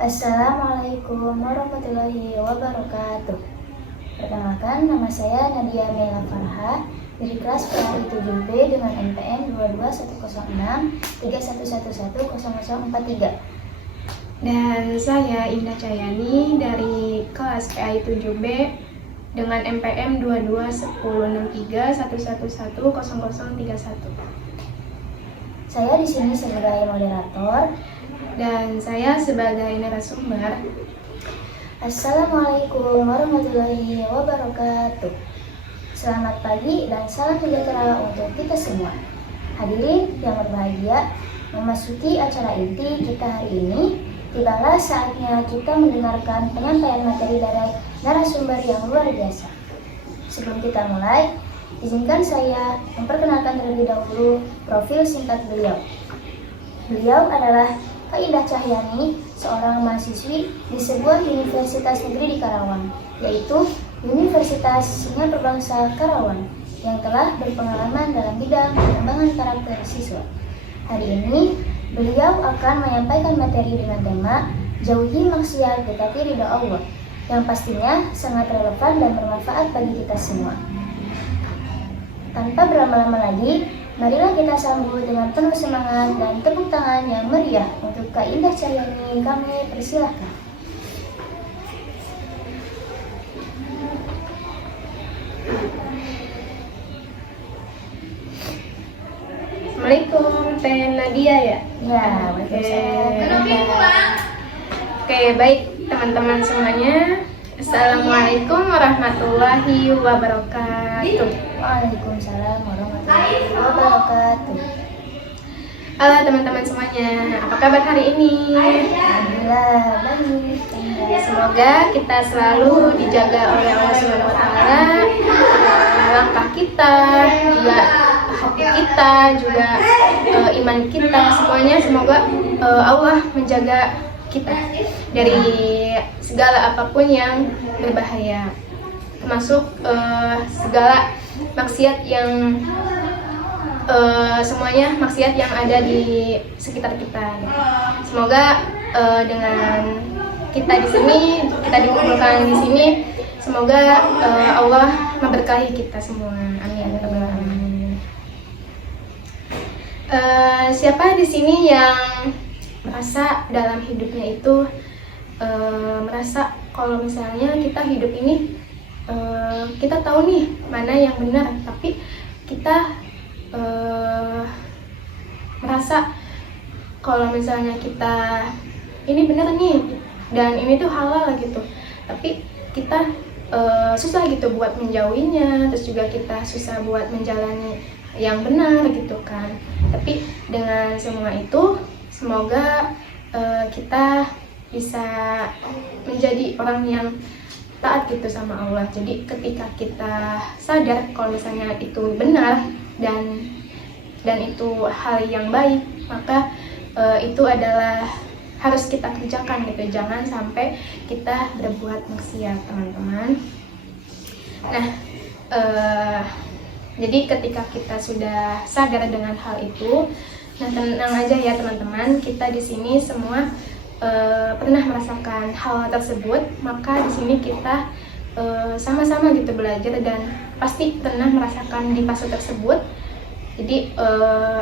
Assalamualaikum warahmatullahi wabarakatuh. Perkenalkan, nama saya Nadia Mela Farha dari kelas PAI 7B dengan NPM 2210631110043. Dan saya Indah Cahyani dari kelas PAI 7B dengan NPM 22106311100031. Saya di sini sebagai moderator. Dan saya sebagai narasumber. Assalamualaikum warahmatullahi wabarakatuh. Selamat pagi dan salam sejahtera untuk kita semua. Hadirin yang berbahagia, memasuki acara inti kita hari ini, tibalah saatnya kita mendengarkan penyampaian materi dari narasumber yang luar biasa. Sebelum kita mulai, izinkan saya memperkenalkan terlebih dahulu profil singkat beliau. Beliau adalah Kak Indah Cahyani, seorang mahasiswi di sebuah universitas negeri di Karawang, yaitu Universitas Senior Perbangsa Karawang, yang telah berpengalaman dalam bidang pengembangan karakter siswa. Hari ini, beliau akan menyampaikan materi dengan tema Jauhi Maksiat Dekati Ridha Allah, yang pastinya sangat relevan dan bermanfaat bagi kita semua. Tanpa berlama-lama lagi, marilah kita sambut dengan penuh semangat dan tepuk tangan yang meriah untuk Kak Indah Cahyani. Kami persilahkan. Assalamualaikum, Teh Nadia ya? Ya, waalaikumsalam. Oke, baik teman-teman semuanya. Assalamualaikum warahmatullahi wabarakatuh. Waalaikumsalam warahmatullahi wabarakatuh. Halo teman-teman semuanya, apa kabar hari ini? Alhamdulillah, baik. Semoga kita selalu dijaga oleh Allah Subhanahu wa Ta'ala, langkah kita, juga hati kita, juga iman kita, semuanya semoga Allah menjaga kita dari segala apapun yang berbahaya, termasuk segala maksiat yang semuanya maksiat yang ada di sekitar kita. Semoga dengan kita di sini, kita dikumpulkan di sini, semoga Allah memberkahi kita semua. Amin. Siapa di sini yang merasa dalam hidupnya itu merasa kalau misalnya kita hidup ini kita tahu nih mana yang benar, tapi kita merasa kalau misalnya kita ini benar nih dan ini tuh halal gitu, tapi kita susah gitu buat menjauhinya, terus juga kita susah buat menjalani yang benar gitu kan. Tapi dengan semua itu semoga kita bisa menjadi orang yang taat gitu sama Allah. Jadi ketika kita sadar kalau misalnya itu benar dan itu hal yang baik, maka itu adalah harus kita kerjakan gitu. Jangan sampai kita berbuat maksiat, teman-teman. Nah, jadi ketika kita sudah sadar dengan hal itu, nah tenang aja ya teman-teman, kita di sini semua pernah merasakan hal tersebut, maka di sini kita sama-sama gitu belajar dan pasti pernah merasakan di fase tersebut. Jadi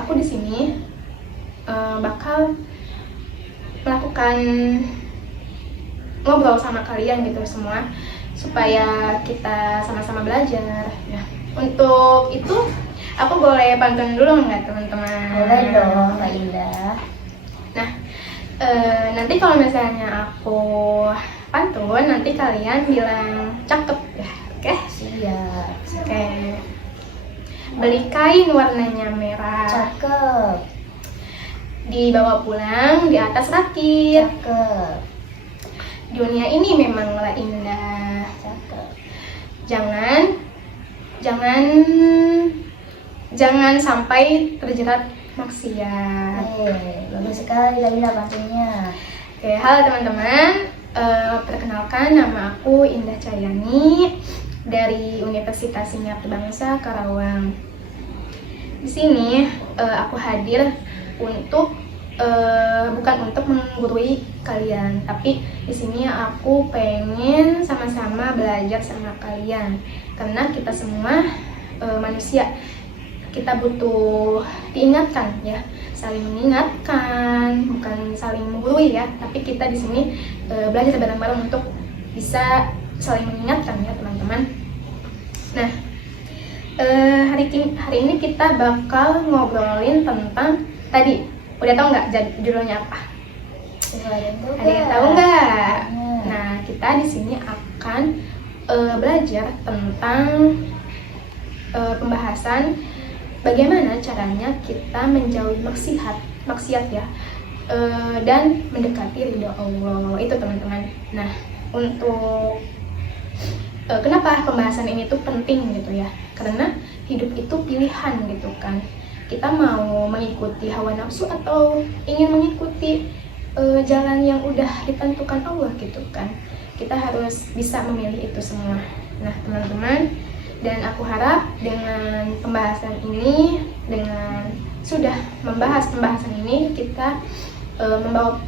aku di sini bakal melakukan ngobrol sama kalian gitu semua supaya kita sama-sama belajar. Nah, untuk itu aku boleh pantun dulu nggak teman-teman? Boleh dong, Kak Indah. Nah, nanti kalau misalnya aku pantun, nanti kalian bilang cakep ya, oke? Siap. Oke. Beli kain warnanya merah, Cakep. dibawa pulang di atas rakit. Cakep. Dunia ini memanglah indah. Cakep. Jangan sampai terjerat maksiat. Bagus sekali Kak Indah pantunnya. Oke, halo teman-teman. Perkenalkan, nama aku Indah Cahyani dari Universitas Senior Perbangsa Karawang. Di sini aku hadir untuk bukan untuk menggurui kalian, tapi di sini aku pengen sama-sama belajar sama kalian, karena kita semua manusia, kita butuh diingatkan ya, saling mengingatkan, bukan saling menggurui ya, tapi kita di sini belajar bareng-bareng untuk bisa saling mengingatkan ya teman-teman. Nah, hari ini kita bakal ngobrolin tentang tadi, udah tahu nggak judulnya apa? Ada yang tahu nggak? Nah, kita di sini akan belajar tentang pembahasan bagaimana caranya kita menjauhi maksiat ya, dan mendekati ridho Allah itu teman-teman. Nah, untuk kenapa pembahasan ini tuh penting gitu ya? Karena hidup itu pilihan gitu kan. Kita mau mengikuti hawa nafsu atau ingin mengikuti jalan yang udah ditentukan Allah gitu kan. Kita harus bisa memilih itu semua. Nah teman-teman, dan aku harap dengan pembahasan ini, dengan sudah membahas pembahasan ini, kita membawa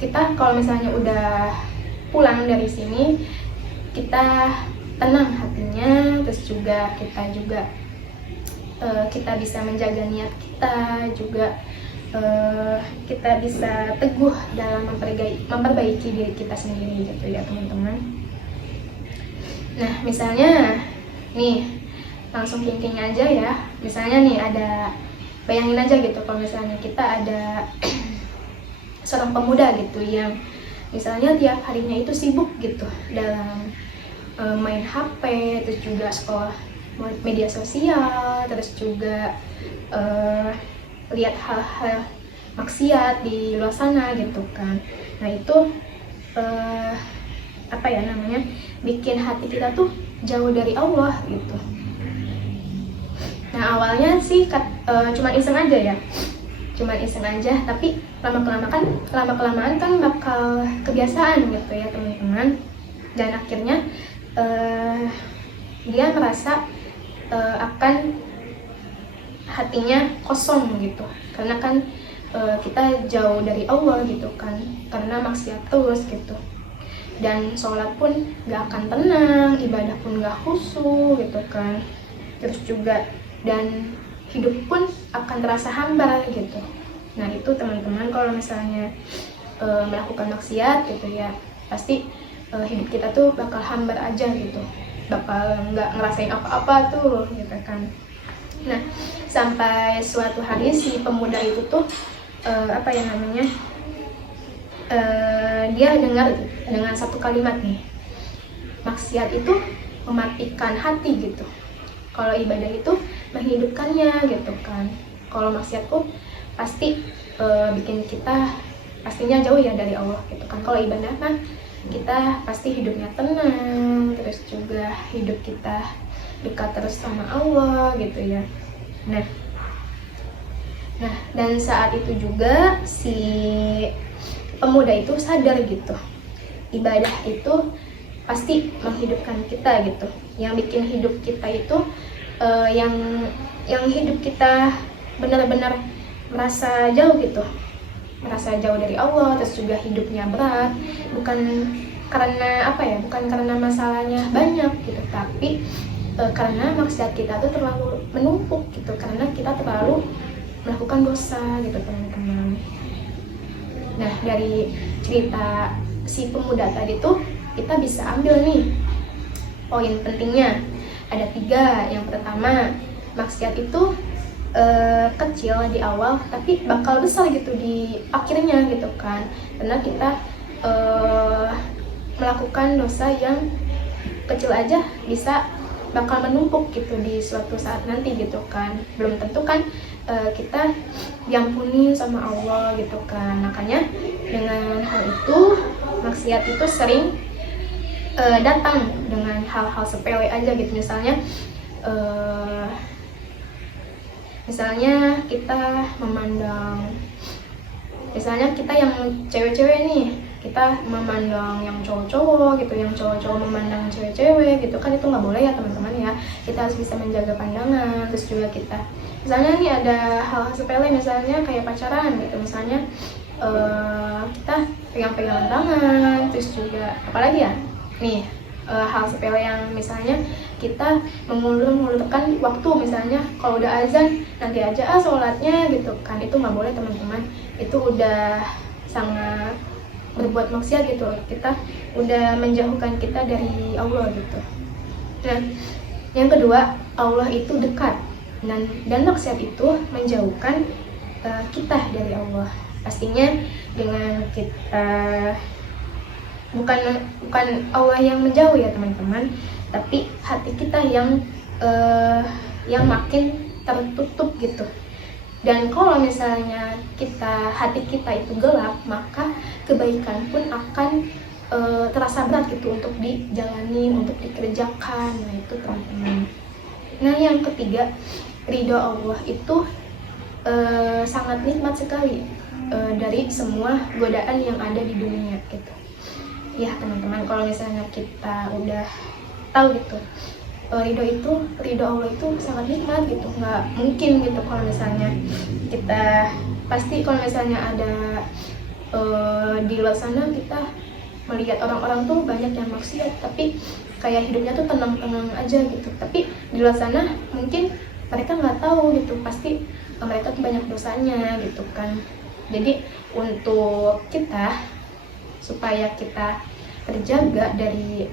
kita kalau misalnya udah pulang dari sini, kita tenang hatinya, terus juga kita bisa menjaga niat kita juga, kita bisa teguh dalam memperbaiki diri kita sendiri gitu ya teman-teman. Nah misalnya nih, langsung thinking aja ya, misalnya nih ada, bayangin aja gitu kalau misalnya kita ada seorang pemuda gitu yang misalnya tiap harinya itu sibuk gitu dalam main HP, terus juga sekolah media sosial, terus juga lihat hal-hal maksiat di luar sana gitu kan. Nah itu bikin hati kita tuh jauh dari Allah gitu. Nah awalnya sih cuma iseng aja ya, tapi lama-kelamaan kan bakal kebiasaan gitu ya teman-teman, dan akhirnya dia merasa akan hatinya kosong gitu, karena kan kita jauh dari Allah gitu kan, karena maksiat terus gitu, dan sholat pun gak akan tenang, ibadah pun gak khusyuk gitu kan, terus juga dan hidup pun akan terasa hambar gitu. Nah itu teman-teman, kalau misalnya melakukan maksiat gitu ya, pasti hidup kita tuh bakal hambar aja gitu, bakal nggak ngerasain apa-apa tuh gitu kan. Nah sampai suatu hari si pemuda itu tuh dia dengar dengan satu kalimat nih, maksiat itu mematikan hati gitu, kalau ibadah itu menghidupkannya gitu kan. Kalau maksiat tuh pasti bikin kita pastinya jauh ya dari Allah gitu kan. Kalau ibadah kan kita pasti hidupnya tenang, terus juga hidup kita dekat terus sama Allah gitu ya. Nah dan saat itu juga si pemuda itu sadar gitu, ibadah itu pasti menghidupkan kita gitu, yang bikin hidup kita itu yang hidup kita benar-benar merasa jauh gitu, merasa jauh dari Allah, terus juga hidupnya berat, bukan karena masalahnya banyak gitu, tapi karena maksiat kita tuh terlalu menumpuk gitu, karena kita terlalu melakukan dosa gitu teman-teman. Nah dari cerita si pemuda tadi tuh kita bisa ambil nih poin pentingnya, ada 3. Yang pertama, maksiat itu kecil di awal tapi bakal besar gitu di akhirnya gitu kan, karena kita melakukan dosa yang kecil aja bisa bakal menumpuk gitu di suatu saat nanti gitu kan. Belum tentu kan kita diampuni sama Allah gitu kan. Makanya dengan hal itu, maksiat itu sering datang dengan hal-hal sepele aja gitu. Misalnya kita memandang, misalnya kita yang cewek-cewek nih kita memandang yang cowok-cowok gitu, yang cowok-cowok memandang cewek-cewek gitu kan, itu nggak boleh ya teman-teman ya. Kita harus bisa menjaga pandangan. Terus juga kita misalnya nih ada hal-hal sepele misalnya kayak pacaran gitu, misalnya kita pegang-pegangan tangan. Terus juga apalagi ya nih, hal sepele yang misalnya kita mengulur-ngulurkan waktu, misalnya kalau udah azan nanti aja sholatnya gitu kan, itu nggak boleh teman-teman. Itu udah sangat berbuat maksiat gitu, kita udah menjauhkan kita dari Allah gitu. Nah, yang kedua, Allah itu dekat, dan maksiat itu menjauhkan kita dari Allah. Pastinya dengan kita bukan Allah yang menjauh ya teman-teman, tapi hati kita yang makin tertutup gitu. Dan kalau misalnya hati kita itu gelap, maka kebaikan pun akan terasa berat gitu untuk dijalani, untuk dikerjakan. Nah itu teman-teman. Nah yang ketiga, ridho Allah itu sangat nikmat sekali dari semua godaan yang ada di dunia gitu. Ya teman-teman, kalau misalnya kita udah tahu gitu, ridho Allah itu sangat nikmat gitu, nggak mungkin gitu kalau misalnya kita, pasti kalau misalnya ada di luar sana kita melihat orang-orang tuh banyak yang maksiat, tapi kayak hidupnya tuh tenang-tenang aja gitu, tapi di luar sana mungkin mereka nggak tahu gitu, pasti mereka tuh banyak dosanya gitu kan. Jadi untuk kita, supaya kita terjaga dari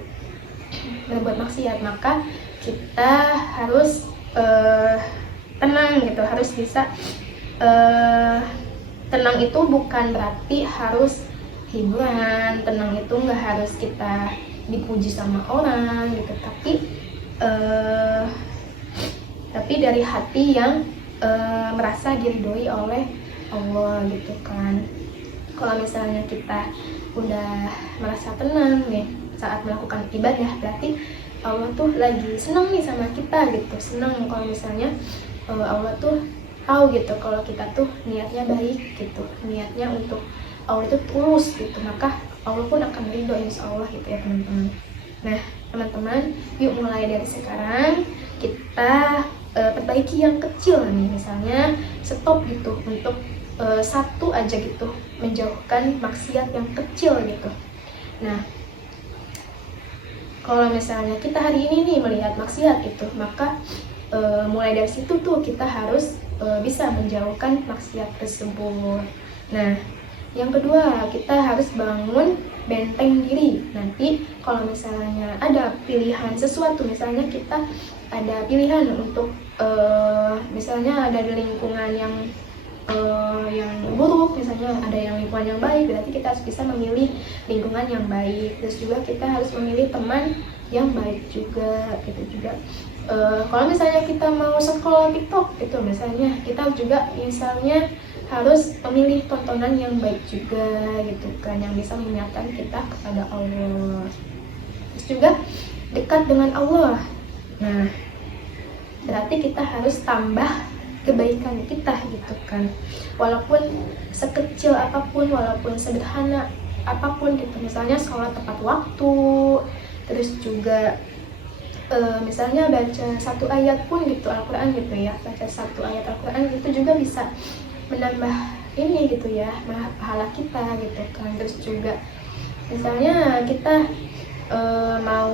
berbuat maksiat, maka kita harus tenang gitu, harus bisa tenang itu bukan berarti harus hiburan, tenang itu nggak harus kita dipuji sama orang gitu, tapi dari hati yang merasa diridhoi oleh Allah gitu kan. Kalau misalnya kita udah merasa tenang nih saat melakukan ibadah, berarti Allah tuh lagi senang nih sama kita gitu, senang kalau misalnya Allah tuh tahu gitu kalau kita tuh niatnya baik gitu, niatnya untuk Allah itu tulus gitu, maka Allah pun akan ridho insya Allah gitu ya teman-teman. Nah teman-teman, yuk mulai dari sekarang kita perbaiki yang kecil nih, misalnya stop gitu untuk satu aja gitu, menjauhkan maksiat yang kecil gitu. Nah kalau misalnya kita hari ini nih melihat maksiat gitu, maka mulai dari situ tuh kita harus bisa menjauhkan maksiat tersebut. Nah yang kedua, kita harus bangun benteng diri. Nanti kalau misalnya ada pilihan sesuatu, misalnya kita ada pilihan untuk misalnya ada di lingkungan yang buruk, misalnya ada yang lingkungan yang baik, berarti kita harus bisa memilih lingkungan yang baik. Terus juga kita harus memilih teman yang baik juga gitu juga. Kalau misalnya kita mau scroll TikTok gitu, misalnya kita juga misalnya harus memilih tontonan yang baik juga gitu kan, yang bisa mengingatkan kita kepada Allah. Terus juga dekat dengan Allah. Nah berarti kita harus tambah kebaikan kita gitu kan, walaupun sekecil apapun, walaupun sederhana apapun gitu, misalnya sholat tepat waktu, terus juga misalnya baca satu ayat pun gitu Al-Quran gitu ya, baca satu ayat Al-Quran itu juga bisa menambah ini gitu ya, pahala kita gitu kan. Terus juga misalnya kita mau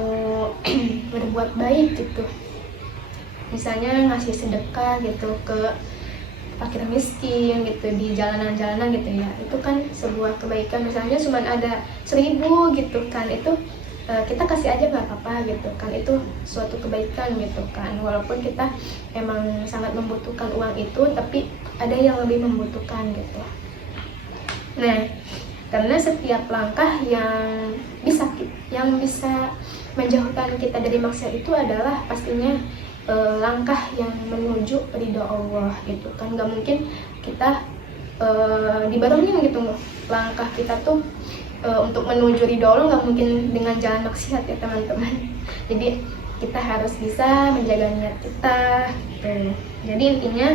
berbuat baik gitu, misalnya ngasih sedekah gitu ke fakir miskin gitu di jalanan-jalanan gitu ya, itu kan sebuah kebaikan. Misalnya cuma ada 1.000 gitu kan, itu kita kasih aja nggak apa-apa gitu kan, itu suatu kebaikan gitu kan, walaupun kita emang sangat membutuhkan uang itu, tapi ada yang lebih membutuhkan gitu. Nah karena setiap langkah yang bisa menjauhkan kita dari maksiat itu adalah pastinya langkah yang menuju ridho Allah gitu kan. Nggak mungkin kita dibarengin gitu langkah kita tuh untuk menuju ridho Allah, nggak mungkin dengan jalan maksiat ya teman-teman. Jadi kita harus bisa menjaga niat kita gitu. Jadi intinya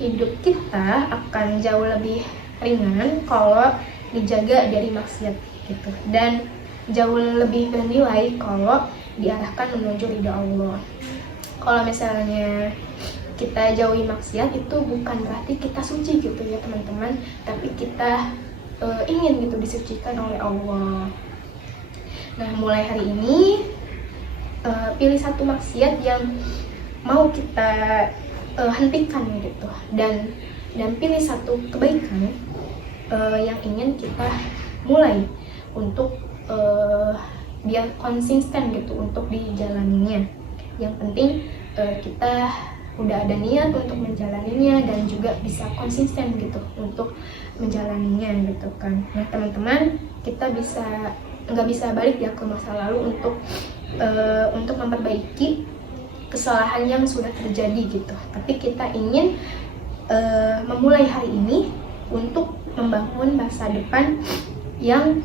hidup kita akan jauh lebih ringan kalau dijaga dari maksiat gitu, dan jauh lebih bernilai kalau diarahkan menuju ridha Allah. Kalau misalnya kita jauhi maksiat itu bukan berarti kita suci gitu ya teman-teman, tapi kita ingin gitu disucikan oleh Allah. Nah, mulai hari ini pilih satu maksiat yang mau kita hentikan gitu, dan pilih satu kebaikan yang ingin kita mulai untuk biar konsisten gitu untuk dijalaninya. Yang penting kita udah ada niat untuk menjalaninya dan juga bisa konsisten gitu untuk menjalaninya gitu kan. Nah teman-teman, kita nggak bisa balik ya ke masa lalu untuk memperbaiki kesalahan yang sudah terjadi gitu. Tapi kita ingin memulai hari ini untuk membangun masa depan yang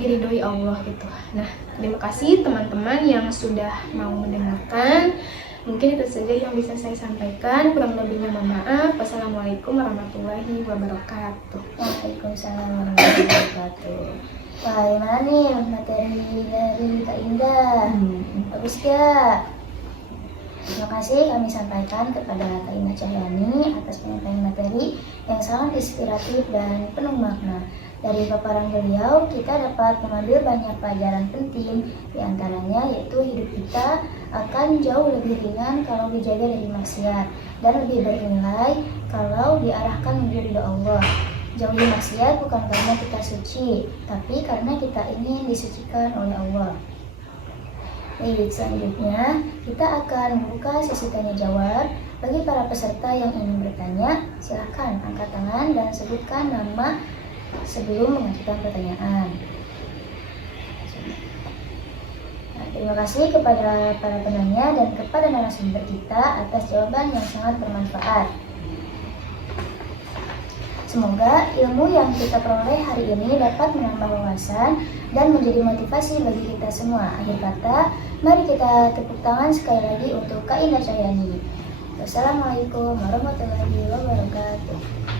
diridhoi Allah gitu. Nah, terima kasih teman-teman yang sudah mau mendengarkan. Mungkin itu saja yang bisa saya sampaikan. Kurang lebihnya mohon maaf. Wassalamualaikum warahmatullahi wabarakatuh. Waalaikumsalam warahmatullahi wabarakatuh. Wah, gimana nih materi dari Kak Indah? Bagus gak? Terima kasih kami sampaikan kepada Kak Indah Cahyani atas penyampaian materi yang sangat inspiratif dan penuh makna. Dari paparan beliau, kita dapat mengambil banyak pelajaran penting, diantaranya yaitu hidup kita akan jauh lebih ringan kalau dijaga dari maksiat, dan lebih bernilai kalau diarahkan menuju ridha Allah. Jauhi maksiat bukan karena kita suci, tapi karena kita ingin disucikan oleh Allah. Baik, selanjutnya kita akan membuka sesi tanya jawab. Bagi para peserta yang ingin bertanya, silakan angkat tangan dan sebutkan nama sebelum mengajukan pertanyaan. Nah, terima kasih kepada para penanya dan kepada narasumber kita atas jawaban yang sangat bermanfaat. Semoga ilmu yang kita peroleh hari ini dapat menambah wawasan dan menjadi motivasi bagi kita semua. Akhir kata, mari kita tepuk tangan sekali lagi untuk Kak Indah Cahyani. Wassalamualaikum warahmatullahi wabarakatuh.